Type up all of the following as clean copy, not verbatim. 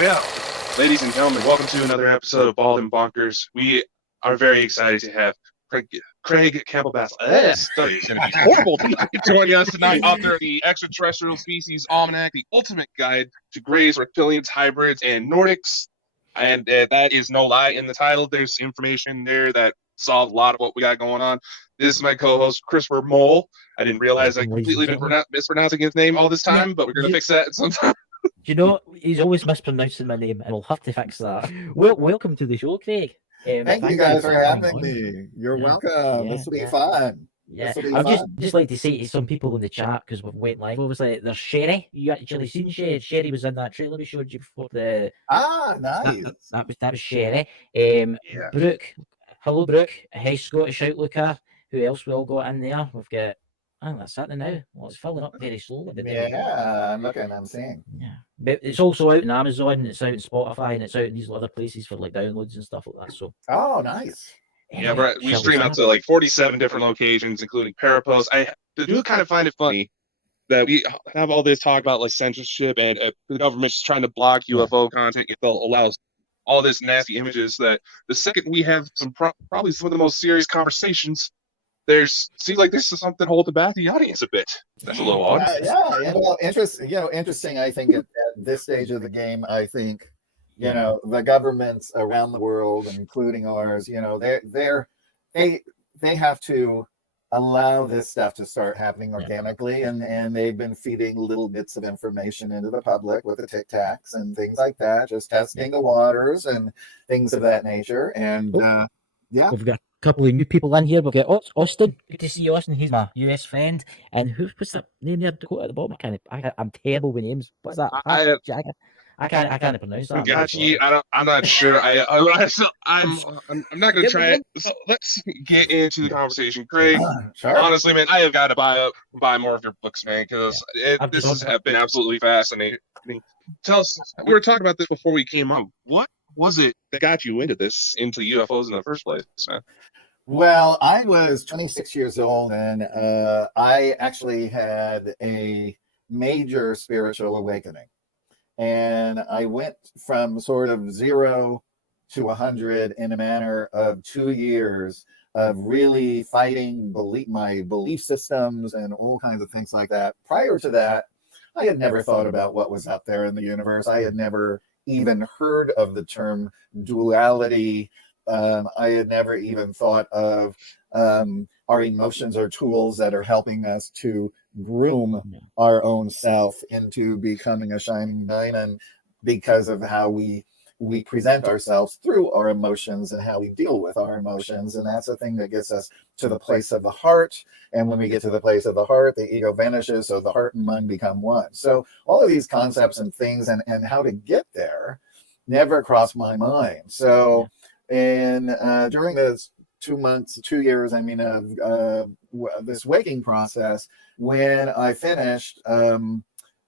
Well, ladies and gentlemen, welcome to another episode of Bald and Bonkers. We are very excited to have Craig Campobasso. It's going to be horrible tonight. Joining us tonight, author of the Extraterrestrial Species Almanac, the ultimate guide to greys, reptilians, hybrids, and Nordics. And that is no lie in the title. There's information there that solves a lot of what we got going on. This is my co-host, Christopher Mole. I didn't realize I completely been mispronouncing his name all this time, but we're going to fix that sometime. Do you know, he's always mispronouncing my name, and we'll have to fix that. Well, welcome to the show, Craig. Thank you guys for having me. You're welcome. This will be fun. Yeah, I'd just like to say to some people in the chat, because we've went live, obviously, there's Sherry. You actually seen Sherry? Sherry was in that trailer we showed you before the... nice. That was Sherry. Brooke. Hello, Brooke. Hey, Scottish Outlooker. Who else we all got in there? We've got... I think that's it now. Well, it's filling up very slowly. I'm seeing. Yeah, but it's also out on Amazon, it's out on Spotify, and it's out in these other places for like downloads and stuff like that. So. Oh, nice. Yeah, we stream out to like 47 different locations, including Parapost. I do kind of find it funny that we have all this talk about like censorship and the government's trying to block UFO content. They'll allow all this nasty images. That the second we have some probably some of the most serious conversations, seems like there's something holding back the audience a bit. That's a little odd. Well, interesting. I think at this stage of the game, I think the governments around the world, including ours, they have to allow this stuff to start happening organically, and they've been feeding little bits of information into the public with the Tic Tacs and things like that, just testing the waters and things of that nature. And we've got a couple of new people in here. We've got Austin. Good to see you, Austin. He's my US friend. And what's that name there? Dakota at the bottom. I'm terrible with names. What's that? I can't pronounce that. Gachi, I'm not sure. I'm not gonna try it. So let's get into the conversation, Craig. Sure. Honestly, man, I have got to buy more of your books, man, because this has been absolutely fascinating. Tell us. We were talking about this before we came on. What was it that got you into UFOs in the first place, man? Well, I was 26 years old, and I actually had a major spiritual awakening. And I went from sort of 0 to 100 in a matter of 2 years of really fighting my belief systems and all kinds of things like that. Prior to that, I had never thought about what was out there in the universe. I had never even heard of the term duality. I had never even thought of our emotions are tools that are helping us to groom our own self into becoming a shining diamond because of how we present ourselves through our emotions and how we deal with our emotions. And that's the thing that gets us to the place of the heart. And when we get to the place of the heart, the ego vanishes, so the heart and mind become one. So all of these concepts and things and how to get there never crossed my mind. So during this 2 years, this waking process, when I finished, at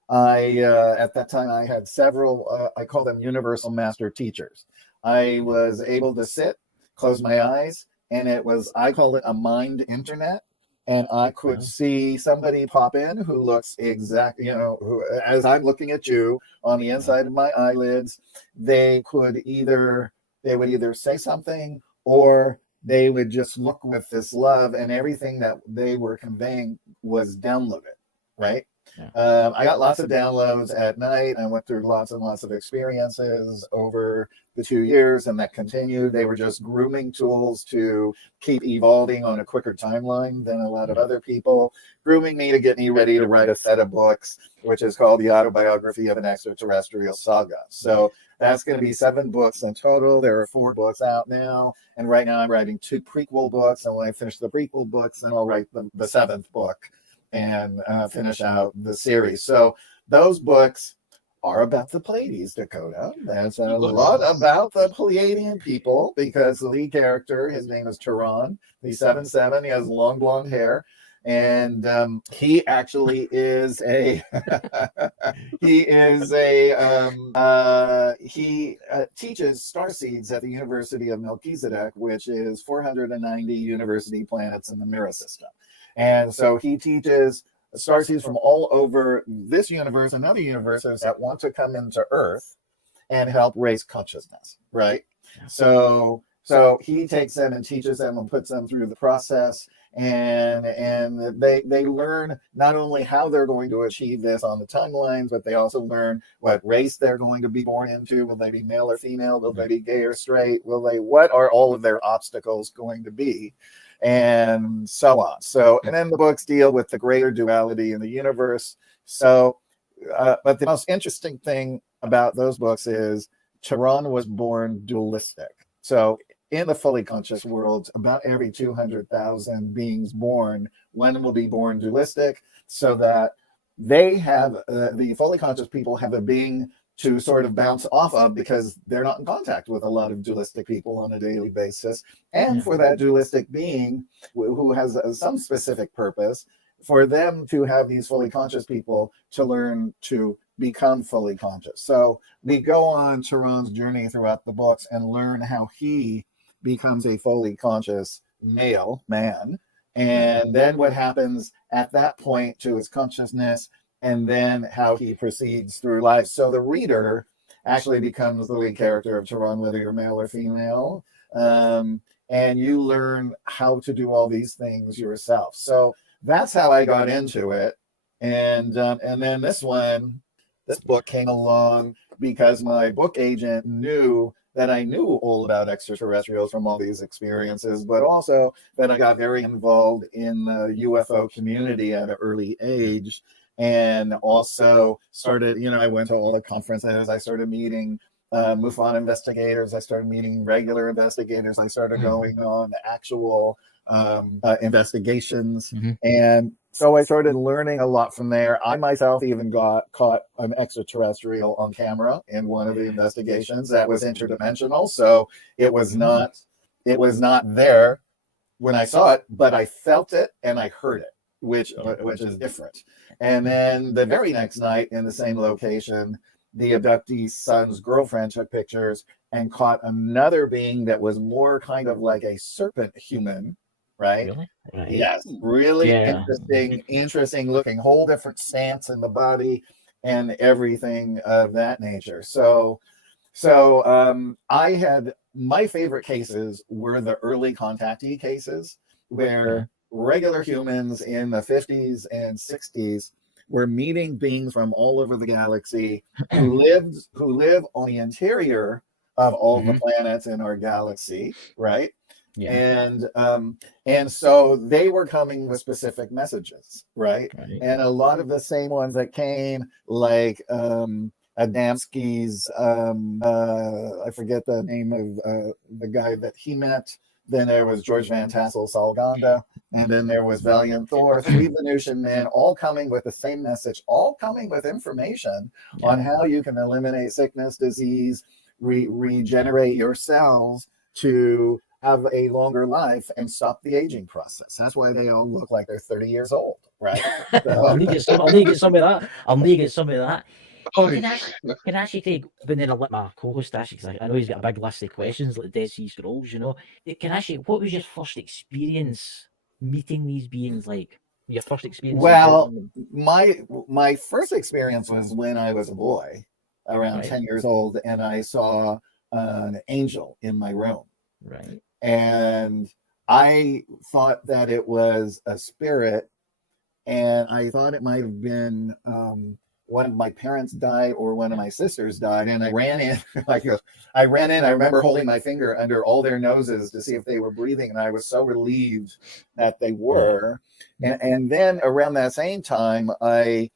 that time I had several, I call them universal master teachers. I was able to sit, close my eyes, and I call it a mind internet. And I could see somebody pop in who looks exactly, who, as I'm looking at you on the inside of my eyelids, they would either say something or they would just look with this love, and everything that they were conveying was downloaded, right? I got lots of downloads at night. I went through lots and lots of experiences over the 2 years, and that continued. They were just grooming tools to keep evolving on a quicker timeline than a lot of other people, grooming me to get me ready to write a set of books, which is called The Autobiography of an Extraterrestrial Saga. So that's going to be 7 books in total. There are 4 books out now. And right now I'm writing 2 prequel books. And when I finish the prequel books, then I'll write the 7th book and finish out the series. So those books are about the Pleiades, Dakota. That's a lot about the Pleiadian people, because the lead character, his name is Tehran. He's 7'7". He has long blonde hair. And he actually is he teaches starseeds at the University of Melchizedek, which is 490 university planets in the Mira system. And so he teaches starseeds from all over this universe and other universes that want to come into Earth and help raise consciousness, right? So he takes them and teaches them and puts them through the process, and they learn not only how they're going to achieve this on the timelines, but they also learn what race they're going to be born into. Will they be male or female? Will they be gay or straight? What are all of their obstacles going to be? And so on. So, and then the books deal with the greater duality in the universe. So, but the most interesting thing about those books is Tehran was born dualistic. So in the fully conscious world, about every 200,000 beings born, one will be born dualistic, so that they have, the fully conscious people have a being to sort of bounce off of, because they're not in contact with a lot of dualistic people on a daily basis. And for that dualistic being who has some specific purpose, for them to have these fully conscious people to learn to become fully conscious. So we go on Tehran's journey throughout the books and learn how he becomes a fully conscious man, and then what happens at that point to his consciousness, and then how he proceeds through life. So the reader actually becomes the lead character of Tehran, whether you're male or female, and you learn how to do all these things yourself. So that's how I got into it. And then this book came along because my book agent knew that I knew all about extraterrestrials from all these experiences, but also that I got very involved in the UFO community at an early age, and also started, I went to all the conferences. I started meeting MUFON investigators. I started meeting regular investigators. I started going on actual investigations. And so I started learning a lot from there. I myself even got caught an extraterrestrial on camera in one of the investigations that was interdimensional. So it was not there when I saw it, but I felt it and I heard it, which is different. And then the very next night in the same location, the abductee's son's girlfriend took pictures and caught another being that was more kind of like a serpent human. Right? Really? Right. Yes, really interesting looking, whole different stance in the body and everything of that nature. So I had, my favorite cases were the early contactee cases, where regular humans in the 50s and 60s were meeting beings from all over the galaxy who live on the interior of all the planets in our galaxy, right? And so they were coming with specific messages, right? And a lot of the same ones that came, like Adamski's, I forget the name of the guy that he met. Then there was George Van Tassel Salganda, and then there was Valiant Thor, 3 Venusian men, all coming with the same message, all coming with information on how you can eliminate sickness, disease, regenerate your cells to have a longer life and stop the aging process. That's why they all look like they're 30 years old, right? So. I'll need to get some of that. Can actually take, but then I'll let my co-host actually, because I know he's got a big list of questions like the Dead Sea Scrolls, Can actually, what was your first experience meeting these beings like? Your first experience? Well, my first experience was when I was a boy, around 10 years old, and I saw an angel in my room. Right. And I thought that it was a spirit, and I thought it might have been one of my parents died or one of my sisters died, and I ran in. I remember holding my finger under all their noses to see if they were breathing, and I was so relieved that they were. And then around that same time, and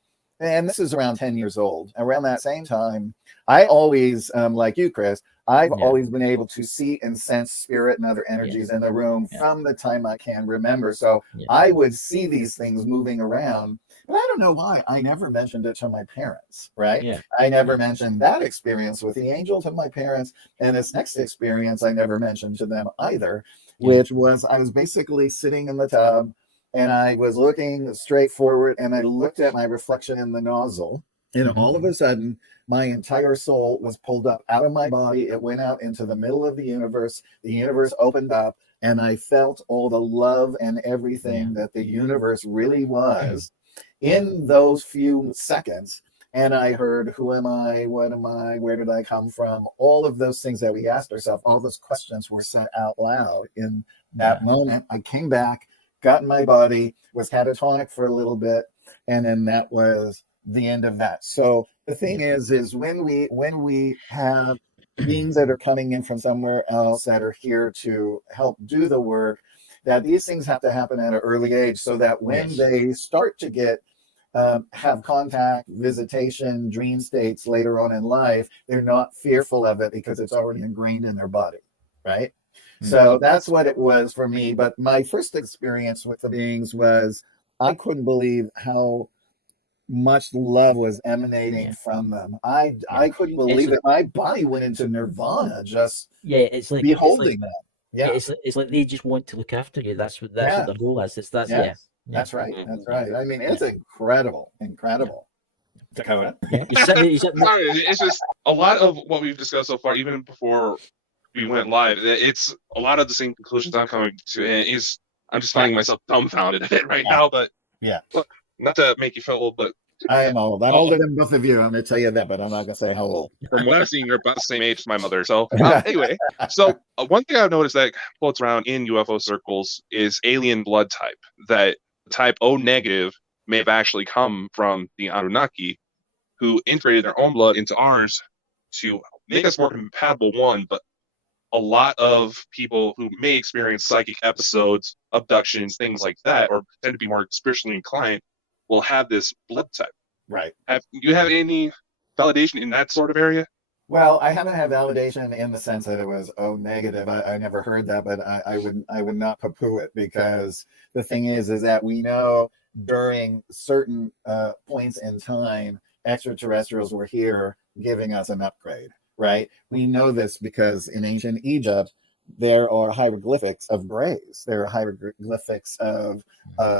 this is around 10 years old, around that same time, I always, like you, Chris, I've always been able to see and sense spirit and other energies in the room from the time I can remember. So I would see these things moving around, but I don't know why. I never mentioned it to my parents, right? Yeah. I never mentioned that experience with the angel to my parents. And this next experience, I never mentioned to them either, which was I was basically sitting in the tub and I was looking straight forward, and I looked at my reflection in the nozzle, and all of a sudden, my entire soul was pulled up out of my body. It went out into the middle of the universe. The universe opened up, and I felt all the love and everything that the universe really was in those few seconds. And I heard, who am I? What am I? Where did I come from? All of those things that we asked ourselves, all those questions were said out loud in that moment. I came back, got in my body, was catatonic for a little bit, and then that was the end of that. So the thing is when we have beings that are coming in from somewhere else that are here to help do the work, that these things have to happen at an early age, so that when they start to get have contact, visitation, dream states later on in life, they're not fearful of it because it's already ingrained in their body, right? So that's what it was for me. But my first experience with the beings was, I couldn't believe how much love was emanating from them. I couldn't believe it. My body went into nirvana just it's like beholding them. Yeah, it's like they just want to look after you. That's what the goal is. That's That's right. That's right. I mean, it's incredible. Dakota. It's just a lot of what we've discussed so far, even before we went live. It's a lot of the same conclusions I'm coming to, and I'm just finding myself dumbfounded at it right now. But not to make you feel old, but I am old. I'm older than both of you. I'm going to tell you that, but I'm not going to say how old. From what I've seen, you're about the same age as my mother. So anyway, one thing I've noticed that floats around in UFO circles is alien blood type. That type O negative may have actually come from the Anunnaki, who integrated their own blood into ours to make us more compatible, but a lot of people who may experience psychic episodes, abductions, things like that, or tend to be more spiritually inclined, will have this blood type. Right. Do you have any validation in that sort of area? Well, I haven't had validation in the sense that it was O negative. I never heard that, but I would not poo-poo it, because the thing is that we know during certain points in time, extraterrestrials were here giving us an upgrade, right? We know this because in ancient Egypt, there are hieroglyphics of grays. There are hieroglyphics of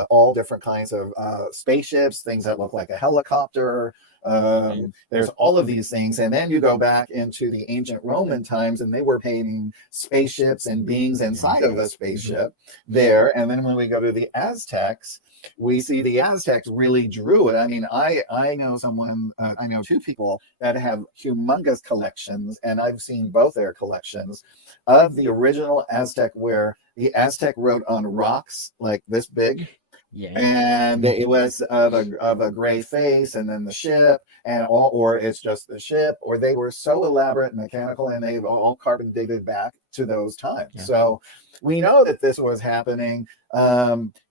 all different kinds of spaceships, things that look like a helicopter. There's all of these things. And then you go back into the ancient Roman times, and they were painting spaceships and beings inside of a spaceship there. And then when we go to the Aztecs, we see the Aztecs really drew it. I mean, I know I know two people that have humongous collections, and I've seen both their collections of the original Aztec, where the Aztec wrote on rocks like this big. And it was of a gray face, and then the ship, or it's just the ship, or they were so elaborate and mechanical, and they've all carbon dated back to those times. So we know that this was happening.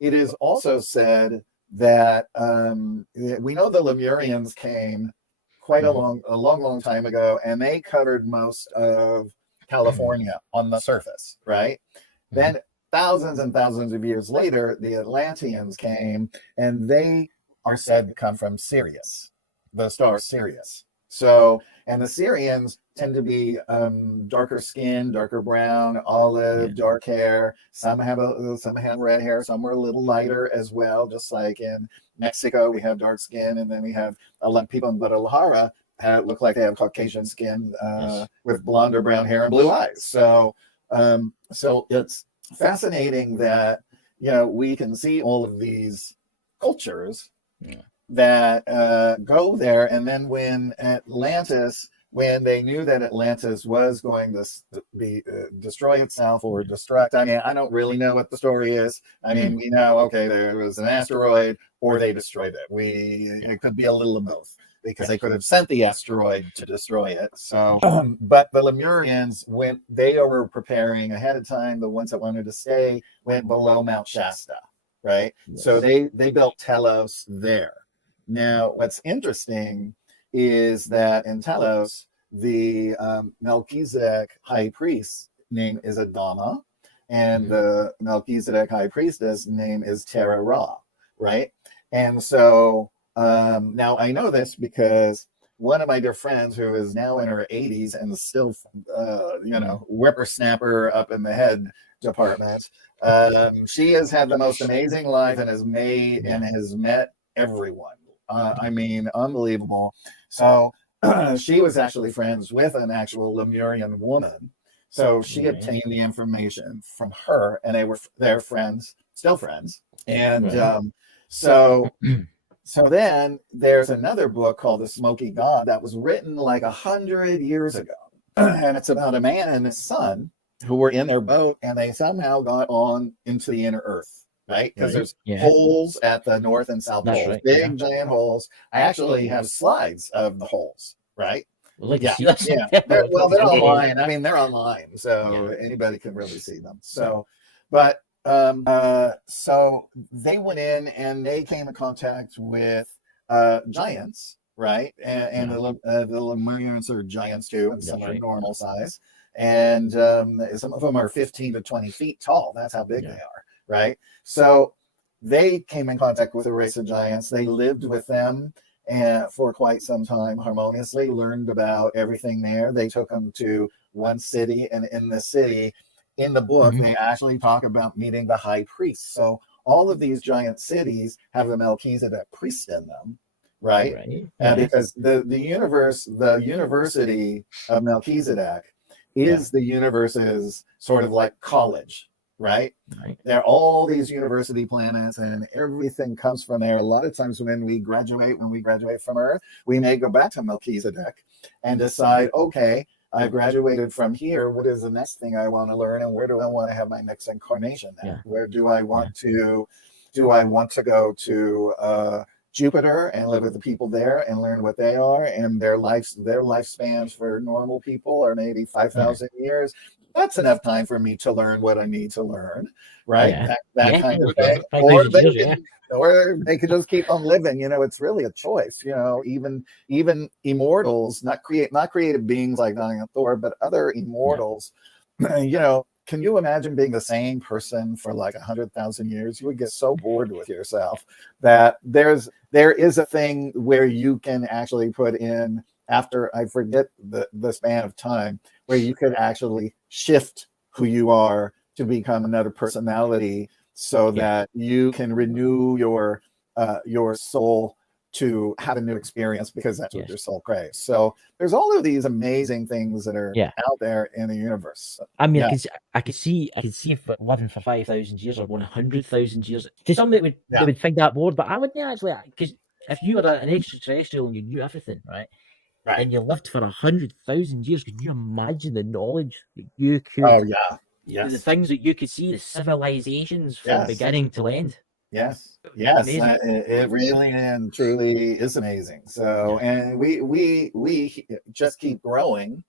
It is also said that we know the Lemurians came quite a long time ago, and they covered most of California on the surface, right? Then thousands and thousands of years later, the Atlanteans came, and they are said to come from Sirius, the star Sirius. So, and the Syrians tend to be darker skin, darker brown, olive, dark hair. Some have red hair. Some are a little lighter as well. Just like in Mexico, we have dark skin, and then we have people in Guadalajara look like they have Caucasian skin with blonde or brown hair and blue eyes. So it's fascinating that we can see all of these cultures that go there, and then when they knew that Atlantis was going to destroy itself or destruct. I mean, I don't really know what the story is. I mean, we know, okay, there was an asteroid, or they destroyed it. It could be a little of both, because they could have sent the asteroid to destroy it. So, but the Lemurians, when they were preparing ahead of time, the ones that wanted to stay went below Mount Shasta, right? So they built Telos there. Now, what's interesting is that in Telos, the Melchizedek high priest name is Adama, and the Melchizedek high priestess name is Terra Ra, right? And so now I know this because one of my dear friends, who is now in her 80s and still, whippersnapper up in the head department, she has had the most amazing life and has met everyone. I mean, unbelievable. So she was actually friends with an actual Lemurian woman. So she obtained the information from her, and they're friends, still friends. And so So then there's another book called The Smoky God that was written like 100 years ago. And it's about a man and his son who were in their boat, and they somehow got on into the inner earth, right? Because there's holes at the north and south poles, big giant holes. I actually have slides of the holes, right? Well, They're online. I mean, they're online, so anybody can really see them. So, but so they went in and they came in contact with giants, right? And the Lemurians are giants too, and some are normal size. And some of them are 15 to 20 feet tall. That's how big they are, right? So they came in contact with a race of giants. They lived with them and for quite some time harmoniously, learned about everything there. They took them to one city, and in the city, in the book, they actually talk about meeting the high priest. So all of these giant cities have a Melchizedek priest in them, right? Because the University of Melchizedek is the universe's sort of like college, right? There are all these university planets, and everything comes from there. A lot of times when we graduate from Earth, we may go back to Melchizedek and decide, okay, I've graduated from here. What is the next thing I want to learn, and where do I want to have my next incarnation at? Where do I want to? Do I want to go to Jupiter and live with the people there and learn what they are, and their lifespans for normal people are maybe 5,000 years? That's enough time for me to learn what I need to learn, right? That kind of thing. Or they could just keep on living. It's really a choice. Even immortals, not created beings like Thor, but other immortals. Can you imagine being the same person for like 100,000 years? You would get so bored with yourself that there is a thing where you can actually put in, after I forget the span of time, where you could actually shift who you are to become another personality, so that you can renew your soul to have a new experience, because that's what your soul craves. So there's all of these amazing things that are out there in the universe. I mean, I could see if living for 5,000 years or 100,000 years, to some that would think that bored, but I wouldn't actually, because if you were an extraterrestrial and you knew everything, right? And you lived for 100,000 years, could you imagine the knowledge that you could? Oh yeah, yes. The things that you could see, the civilizations from beginning to end. Yes, it really and truly is amazing. So, and we just keep growing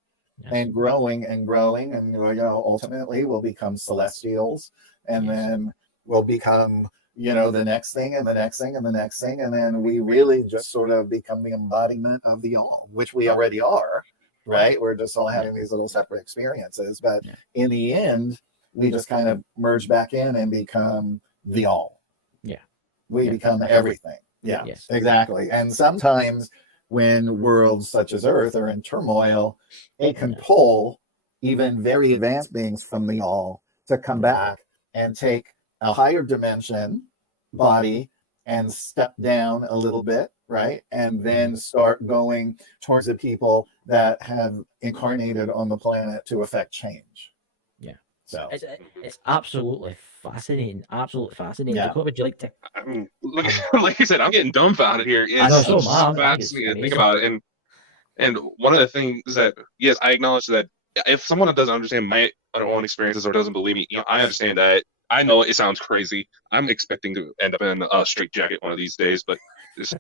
and growing and growing, and ultimately we'll become celestials, and then we'll become the next thing and the next thing and the next thing, and then we really just sort of become the embodiment of the all, which we already are, right? We're just all having these little separate experiences, but in the end, we just kind of merge back in and become the all. We become everything. Exactly. And sometimes when worlds such as Earth are in turmoil, it can pull even very advanced beings from the all to come back and take a higher dimension body and step down a little bit, right? And then start going towards the people that have incarnated on the planet to affect change. So it's absolutely fascinating. What would you like to? I mean, like you said, I'm getting dumbfounded here. It's so fascinating to think about it. And one of the things that, yes, I acknowledge that if someone doesn't understand my own experiences or doesn't believe me, I understand that. I know it sounds crazy. I'm expecting to end up in a straitjacket one of these days, but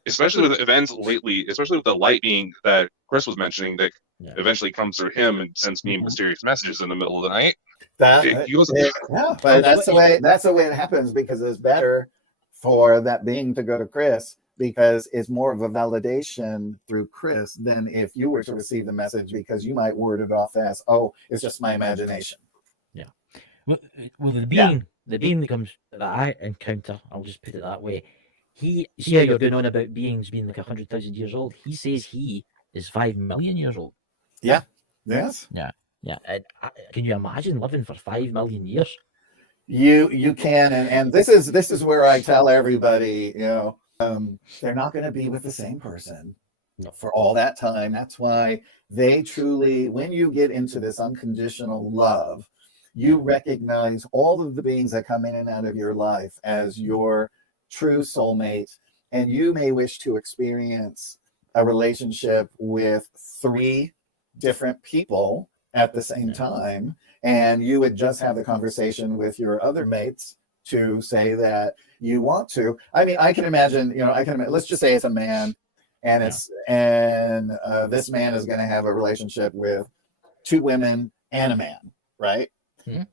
especially with events lately, especially with the light being that Chris was mentioning that eventually comes through him and sends me mysterious messages in the middle of the night. But that's the way it happens, because it's better for that being to go to Chris, because it's more of a validation through Chris than if you were to receive the message, because you might word it off as, oh, it's just my imagination. Well, the being that I encounter, I'll just put it that way. See how you're going on about beings being like 100,000 years old. He says he is 5 million years old. Yeah. Yes. Yeah. And can you imagine living for 5 million years? You can, and this is where I tell everybody, they're not going to be with the same person for all that time. That's why they truly, when you get into this unconditional love, you recognize all of the beings that come in and out of your life as your true soulmate, and you may wish to experience a relationship with 3 different people at the same time, and you would just have the conversation with your other mates to say that you want to. I mean, I can imagine, let's just say it's a man, and this man is going to have a relationship with 2 women and a man, right? Mm-hmm.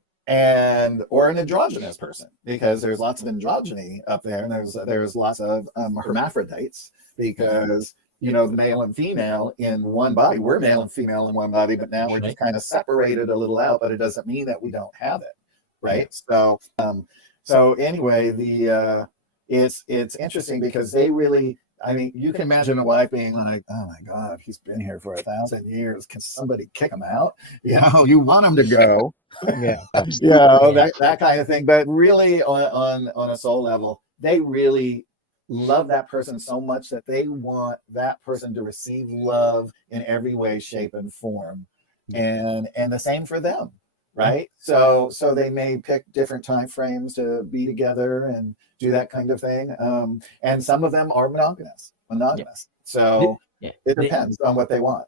Or an androgynous person, because there's lots of androgyny up there, and there's lots of hermaphrodites, because the male and female in one body. We're male and female in one body, but now we're just kind of separated a little out, but it doesn't mean that we don't have it, right? So anyway, it's interesting, because they really, I mean, you can imagine a wife being like, oh my God, he's been here for 1,000 years. Can somebody kick him out? You want him to go. That kind of thing. But really, on a soul level, they really love that person so much that they want that person to receive love in every way, shape, and form. And the same for them, right? So they may pick different time frames to be together and do that kind of thing. And some of them are monogamous. So it depends on what they want.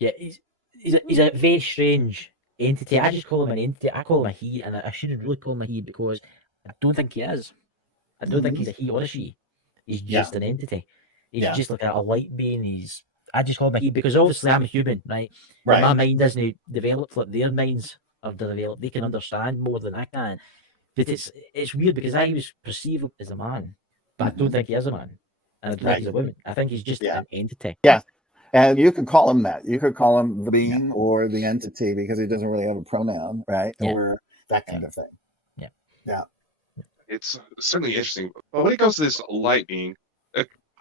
Yeah, he's a very strange entity. I just call him an entity. I call him a he, and I shouldn't really call him a he, because I don't think he is. I don't think he's a he or a she. He's just an entity. He's just like a light being. I just call him a he, because obviously I'm a human, right? Right. My mind isn't developed like their minds are developed. They can understand more than I can. But it's weird, because I was perceived as a man, but I don't think he is a man. And I don't think he's a woman. I think he's just an entity. Yeah. And you could call him that. You could call him the being or the entity, because he doesn't really have a pronoun, right? Yeah. Or that kind of thing. Yeah. Yeah. It's certainly interesting. But when it comes to this light being,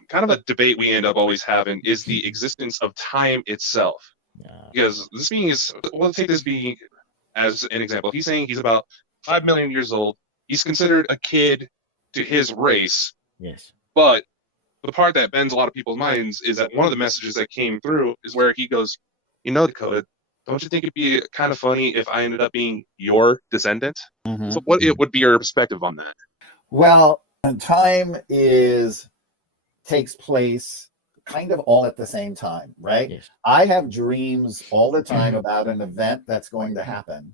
kind of a debate we end up always having is the existence of time itself. Because this being we'll take this being as an example. He's saying he's about 5 million years old. He's considered a kid to his race. Yes. But the part that bends a lot of people's minds is that one of the messages that came through is where he goes, Dakota, don't you think it'd be kind of funny if I ended up being your descendant? Mm-hmm. So what would be your perspective on that? Well, time takes place kind of all at the same time, right? Yes. I have dreams all the time about an event that's going to happen,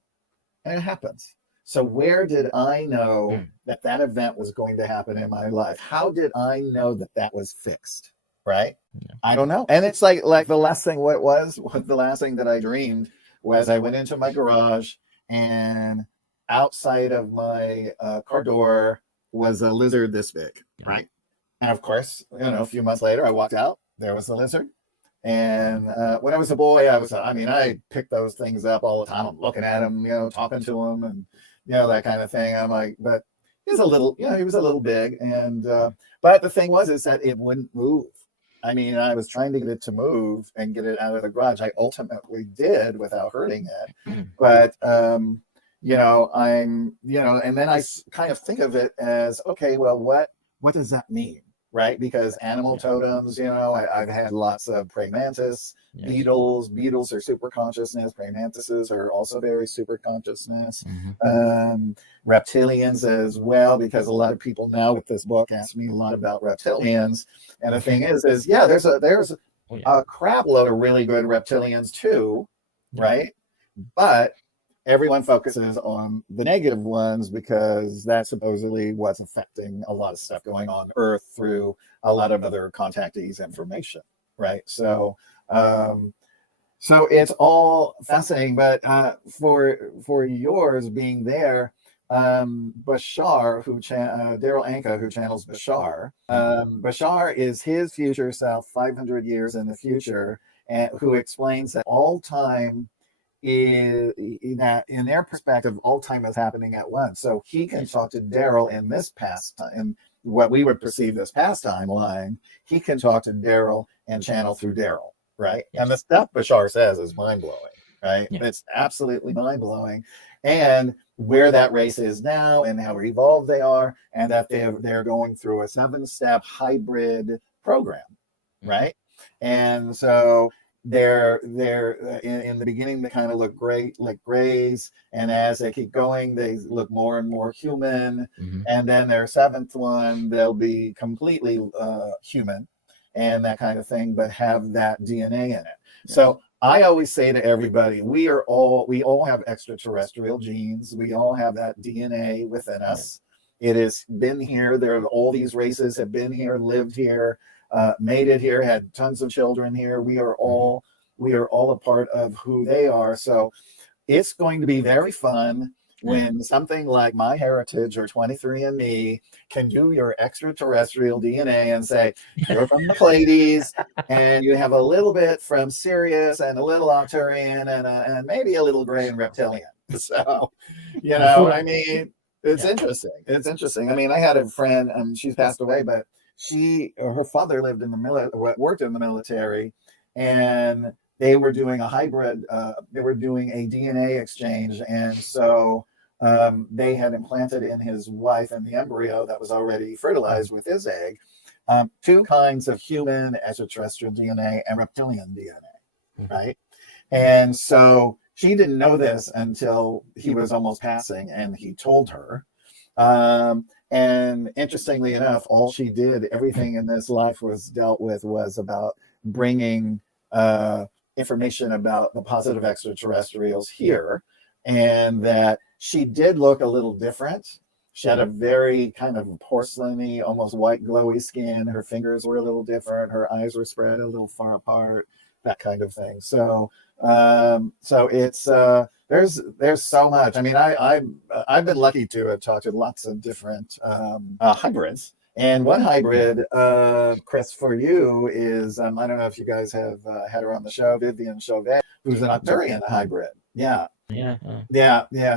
and it happens. So where did I know that event was going to happen in my life? How did I know that was fixed? Right? Yeah. I don't know. And it's like the last thing the last thing that I dreamed was I went into my garage, and outside of my car door was a lizard this big, right? And of course, a few months later, I walked out, there was the lizard. And when I was a boy, I picked those things up all the time. I'm looking at them, talking to them, and that kind of thing. I'm like, but he was a little big, and but the thing was that it wouldn't move. I mean, I was trying to get it to move and get it out of the garage. I ultimately did without hurting it, but and then I kind of think of it as, okay, well, what does that mean? Right? Because animal totems, I've had lots of praying mantis, beetles. Beetles are super consciousness. Praying mantises are also very super consciousness. Mm-hmm. Reptilians as well, because a lot of people now with this book ask me a lot about reptilians. And the thing is there's a crap load of really good reptilians too, right? But everyone focuses on the negative ones, because that's supposedly what's affecting a lot of stuff going on Earth through a lot of other contactees information, right? So it's all fascinating. But for yours being there, Bashar, Daryl Anka, who channels Bashar, Bashar is his future self 500 years in the future, and who explains that all time is that in their perspective, all time is happening at once. So he can talk to Daryl in this past time, what we would perceive as past timeline. He can talk to Daryl and channel through Daryl, right? Yes. And the stuff Bashar says is mind blowing, right? Yeah. It's absolutely mind blowing, and where that race is now and how evolved they are, and that they're going through a 7-step hybrid program, right? And so they're in the beginning they kind of look gray, like grays, and as they keep going they look more and more human, and then their seventh one they'll be completely human and that kind of thing, but have that DNA in it. So I always say to everybody, we all have extraterrestrial genes. We all have that DNA within us. It has been here. All these races have been here, lived here, made it here, had tons of children here. We are all a part of who they are. So it's going to be very fun when something like MyHeritage or 23andMe can do your extraterrestrial DNA and say, you're from the Pleiades, and you have a little bit from Sirius and a little Arcturian and maybe a little gray and reptilian. So, I mean, it's interesting. It's interesting. I mean, I had a friend, she's passed away, but her father lived in worked in the military, and they were doing a hybrid, they were doing a DNA exchange. And so they had implanted in his wife and the embryo that was already fertilized with his egg, two kinds of human extraterrestrial DNA and reptilian DNA, right? And so she didn't know this until he was almost passing, and he told her. And interestingly enough, all she did, everything in this life was dealt with was about bringing information about the positive extraterrestrials here, and that she did look a little different. She had a very kind of porcelainy, almost white, glowy skin. Her fingers were a little different. Her eyes were spread a little far apart, that kind of thing. So, it's there's so much. I mean, I've been lucky to have talked to lots of different hybrids. And one hybrid, Chris, for you is I don't know if you guys have had her on the show, Vivian Chauvet, who's an Arcturian hybrid. Yeah.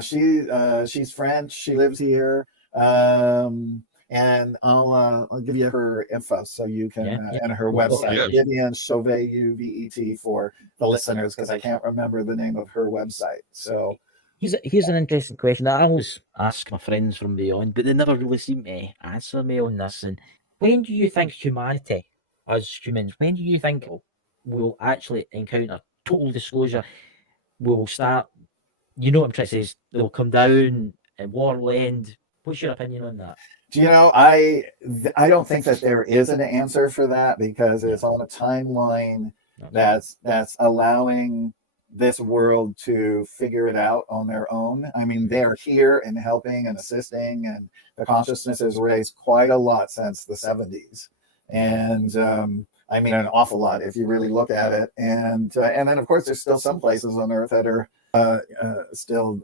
She's French. She lives here, and I'll give you her info so you can and her website, Vivian Chauvet, UVET, for the listeners, because I can't remember the name of her website. So here's an interesting question that I always ask my friends from beyond, but they never really seem to answer me on this. And when do you think humanity, as humans, when do you think we'll actually encounter total disclosure? We'll start. You know what I'm trying to say is they'll come down and war will end. What's your opinion on that? I don't think that there is an answer for that, because it's on a timeline that's allowing this world to figure it out on their own. I mean, they're here and helping and assisting, and the consciousness has raised quite a lot since the 70s. And I mean, an awful lot if you really look at it. And then, of course, there's still some places on Earth that are still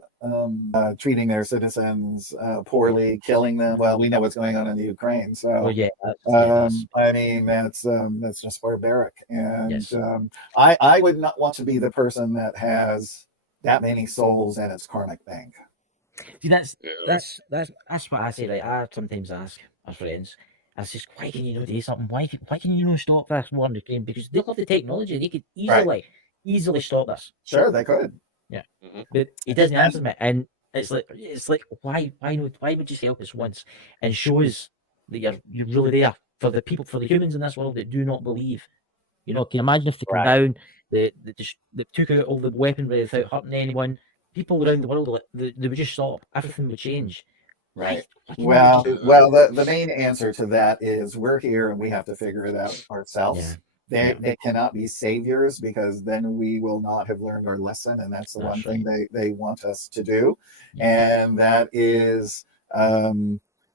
treating their citizens poorly, killing them. Well, we know what's going on in the Ukraine, so I mean that's just barbaric. And I would not want to be the person that has that many souls in its karmic bank. See, that's what I say. Like, I sometimes ask our friends, I says, why can you not do something? Why can you not stop this war in Ukraine? Because they have the technology. They could easily stop this. Sure, they could. Yeah, but he doesn't answer me, and it's like why would you help us once and show us that you're really there for the people, for the humans in this world that do not believe. Can you imagine if they come down, they took out all the weaponry without hurting anyone? People around the world, they would just stop. Everything would change. Right. Well, the main answer to that is we're here and we have to figure it out ourselves. They cannot be saviors, because then we will not have learned our lesson, and that's the one thing they want us to do. And that is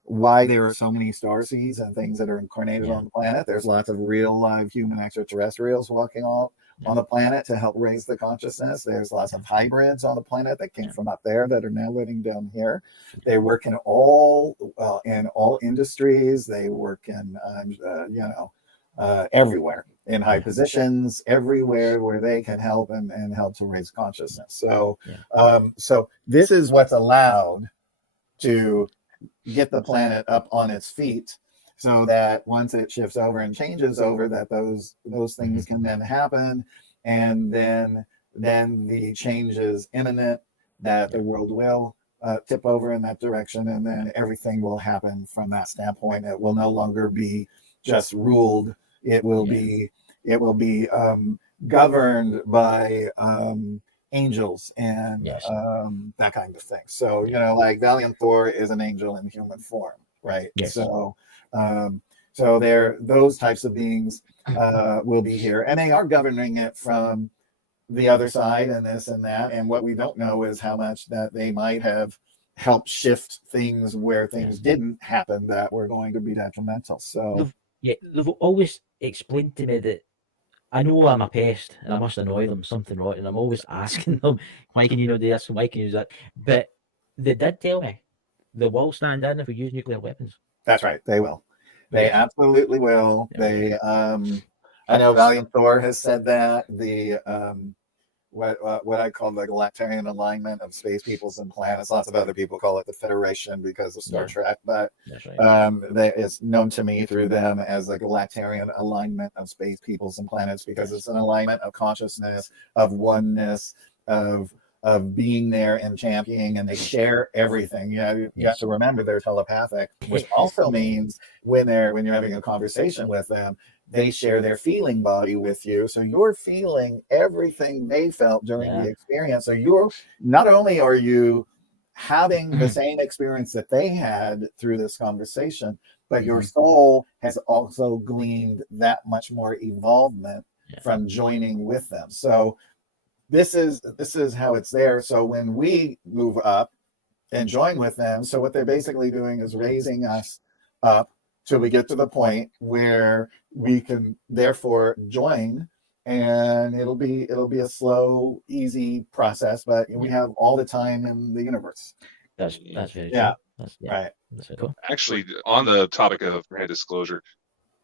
why there are so many starseeds and things that are incarnated on the planet. There's lots of real live human extraterrestrials walking on the planet to help raise the consciousness. There's lots of hybrids on the planet that came from up there that are now living down here. They work in all industries. They work in everywhere, in high positions, everywhere where they can help and help to raise consciousness. So so this is what's allowed to get the planet up on its feet, so that once it shifts over and changes over, that those things can then happen, and then the change is imminent, that the world will tip over in that direction, and then everything will happen from that standpoint. It will no longer be just ruled. It will be governed by angels and Yes. that kind of thing. So, like Valiant Thor is an angel in human form, right? Yes. So they're those types of beings will be here, and they are governing it from the other side and this and that. And what we don't know is how much that they might have helped shift things where things didn't happen that were going to be detrimental. So they've always explained to me that I know I'm a pest and I must annoy them something right, and I'm always asking them, why can you not do this? Why can you do that? But they did tell me they will stand in if we use nuclear weapons. That's right. They will. They absolutely will. Yeah. I know Valiant Thor has said that. The what I call the galactarian alignment of space peoples and planets. Lots of other people call it the Federation because of Star Trek, but it's known to me through them as the galactarian alignment of space peoples and planets because it's an alignment of consciousness, of oneness, of being there and championing, and they share everything. You have to remember they're telepathic, which also means when you're having a conversation with them, they share their feeling body with you. So you're feeling everything they felt during the experience. So you're not only are you having the same experience that they had through this conversation, but your soul has also gleaned that much more evolvement from joining with them. So this is how it's there. So when we move up and join with them, so what they're basically doing is raising us up till we get to the point where we can therefore join, and it'll be a slow, easy process, but we have all the time in the universe. That's very true. Right. That's very cool. Actually, on the topic of brand disclosure,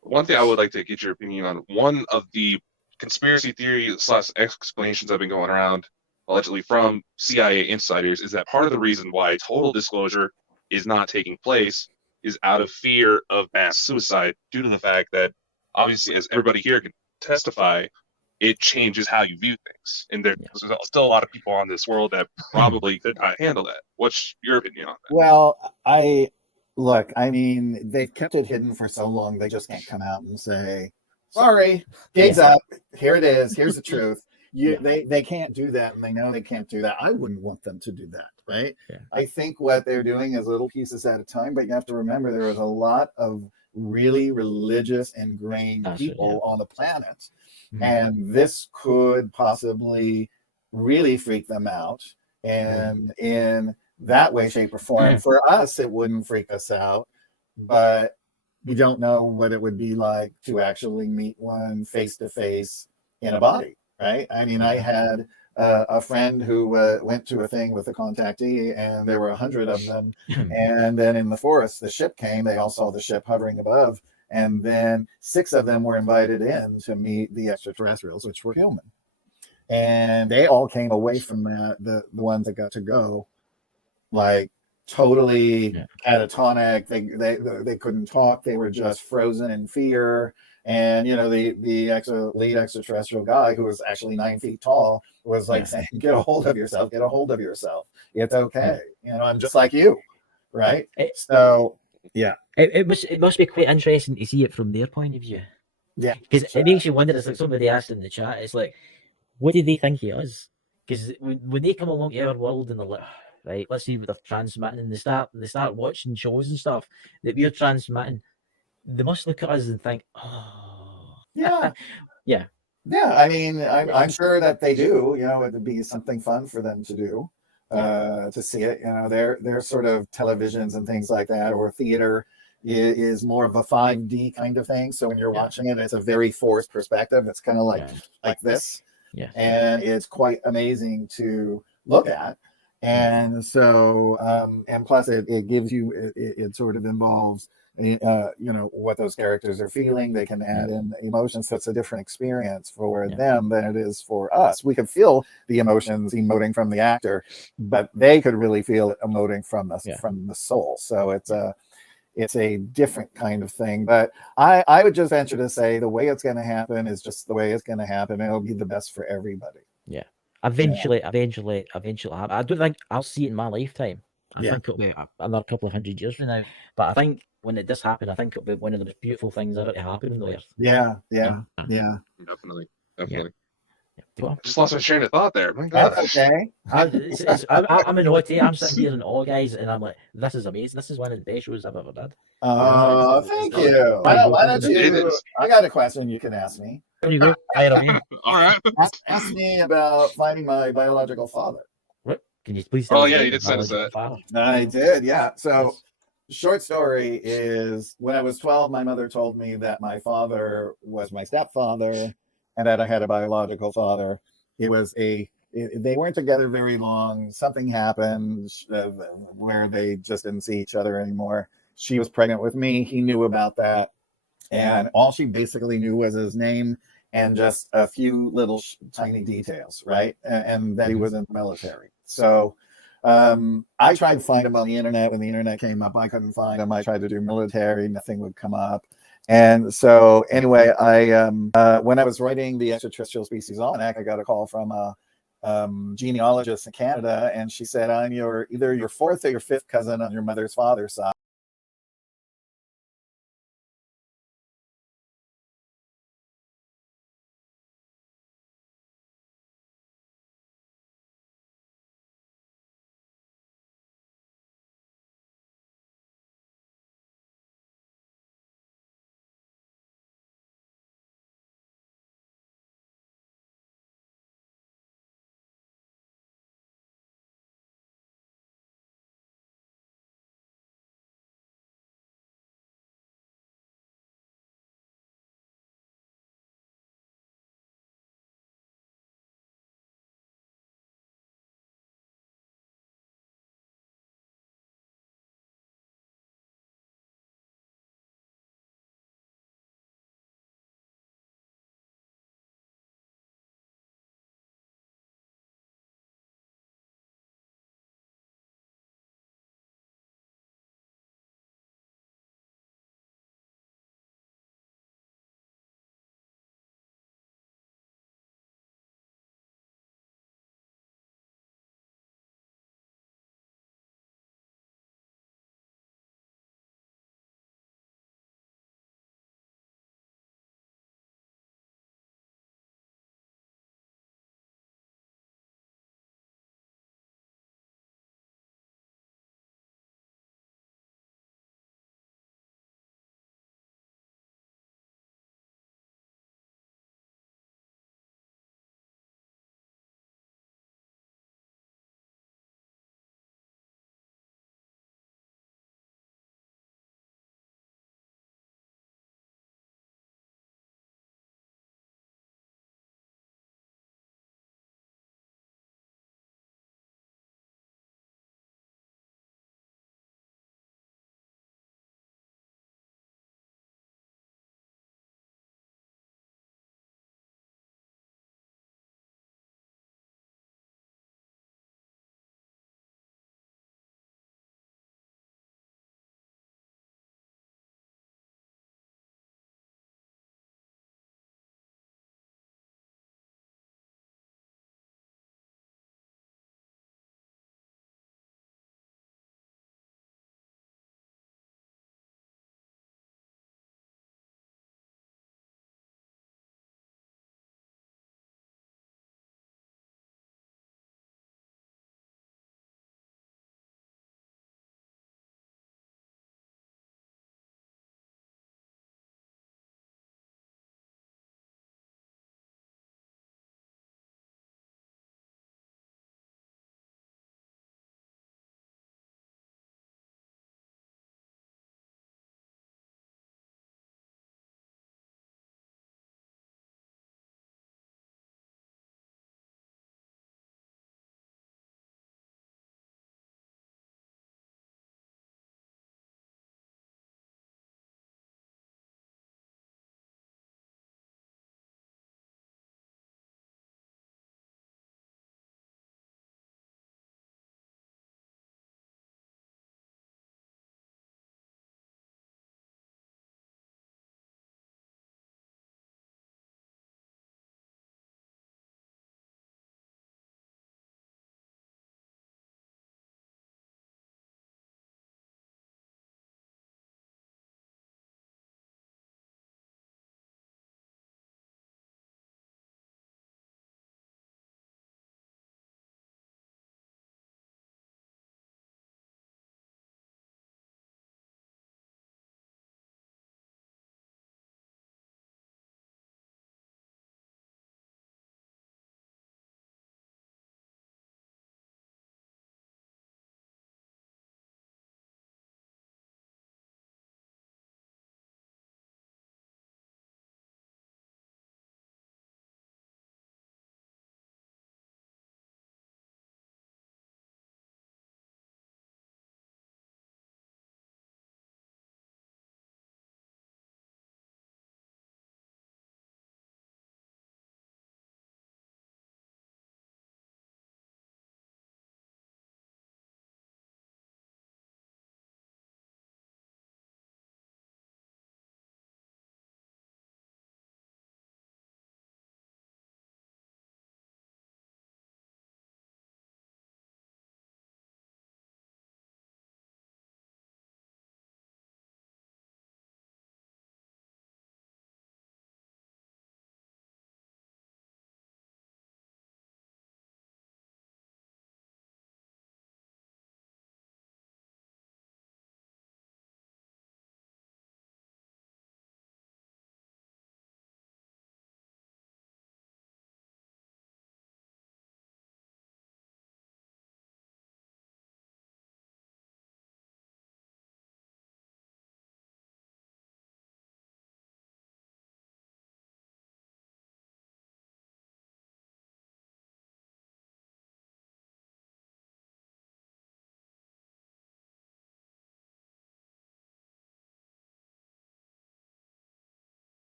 one thing I would like to get your opinion on, one of the conspiracy theory / explanations that have been going around allegedly from CIA insiders is that part of the reason why total disclosure is not taking place is out of fear of mass suicide due to the fact that, obviously, as everybody here can testify, it changes how you view things. And there's still a lot of people on this world that probably could not handle that. What's your opinion on that? Well, I mean, they've kept it hidden for so long, they just can't come out and say, sorry, gig's up, here it is, here's the truth. They can't do that, and they know they can't do that. I wouldn't want them to do that, right? I think what they're doing is little pieces at a time, but you have to remember there is a lot of really religious ingrained people on the planet, and this could possibly really freak them out, and in that way, shape, or form. For us, it wouldn't freak us out, but we don't know what it would be like to actually meet one face to face in a body. Right. I mean, I had a friend who went to a thing with a contactee, and there were 100 of them. And then in the forest, the ship came. They all saw the ship hovering above. And then 6 of them were invited in to meet the extraterrestrials, which were human. And they all came away from that, the ones that got to go, like totally catatonic. They couldn't talk. They were just frozen in fear. And the lead extraterrestrial guy, who was actually 9 feet tall, was like saying, get a hold of yourself, it's okay, I'm just like you, right? So it must be quite interesting to see it from their point of view, because it makes you wonder. It's like somebody asked in the chat, it's like, what do they think he is? Because when they come along to our world and they're like, right, let's see what they're transmitting, and they start watching shows and stuff that we're transmitting, they must look at us and think, oh, yeah. I mean, I'm sure that they do. It would be something fun for them to do, to see it. Their sort of televisions and things like that, or theater is more of a 5D kind of thing. So when you're watching it, it's a very forced perspective. It's kind of like this, and it's quite amazing to look at. And so, and plus, it gives you, it sort of involves, what those characters are feeling. They can add in emotions, so it's a different experience for them than it is for us. We can feel the emotions emoting from the actor, but they could really feel it emoting from the soul. So it's a different kind of thing. But I would just venture to say the way it's going to happen is just the way it's going to happen. It'll be the best for everybody. Eventually, I don't think I'll see it in my lifetime. I think it'll be another couple of 100 years from now. But I think when it does happen, I think it'll be one of the most beautiful things ever to happen in the earth. Yeah. Definitely. I just lost my train of thought there. My God. That's okay. I'm in OT. I'm sitting here in awe, guys, and I'm like, this is amazing. This is one of the best shows I've ever done. Oh, thank you. Why don't you? I got a question you can ask me. There you go. All right. Ask me about finding my biological father. What? Can you please? Oh, yeah, you did send us that. I did, yeah. So, short story is when I was 12, my mother told me that my father was my stepfather and that I had a biological father. They weren't together very long. Something happened where they just didn't see each other anymore. She was pregnant with me. He knew about that. And all she basically knew was his name and just a few little tiny details, right? And that he was in the military. So I tried to find him on the internet. When the internet came up, I couldn't find him. I tried to do military, nothing would come up. And so anyway, when I was writing the Extraterrestrial Species Almanac, I got a call from a genealogist in Canada, and she said, I'm either your fourth or your fifth cousin on your mother's father's side.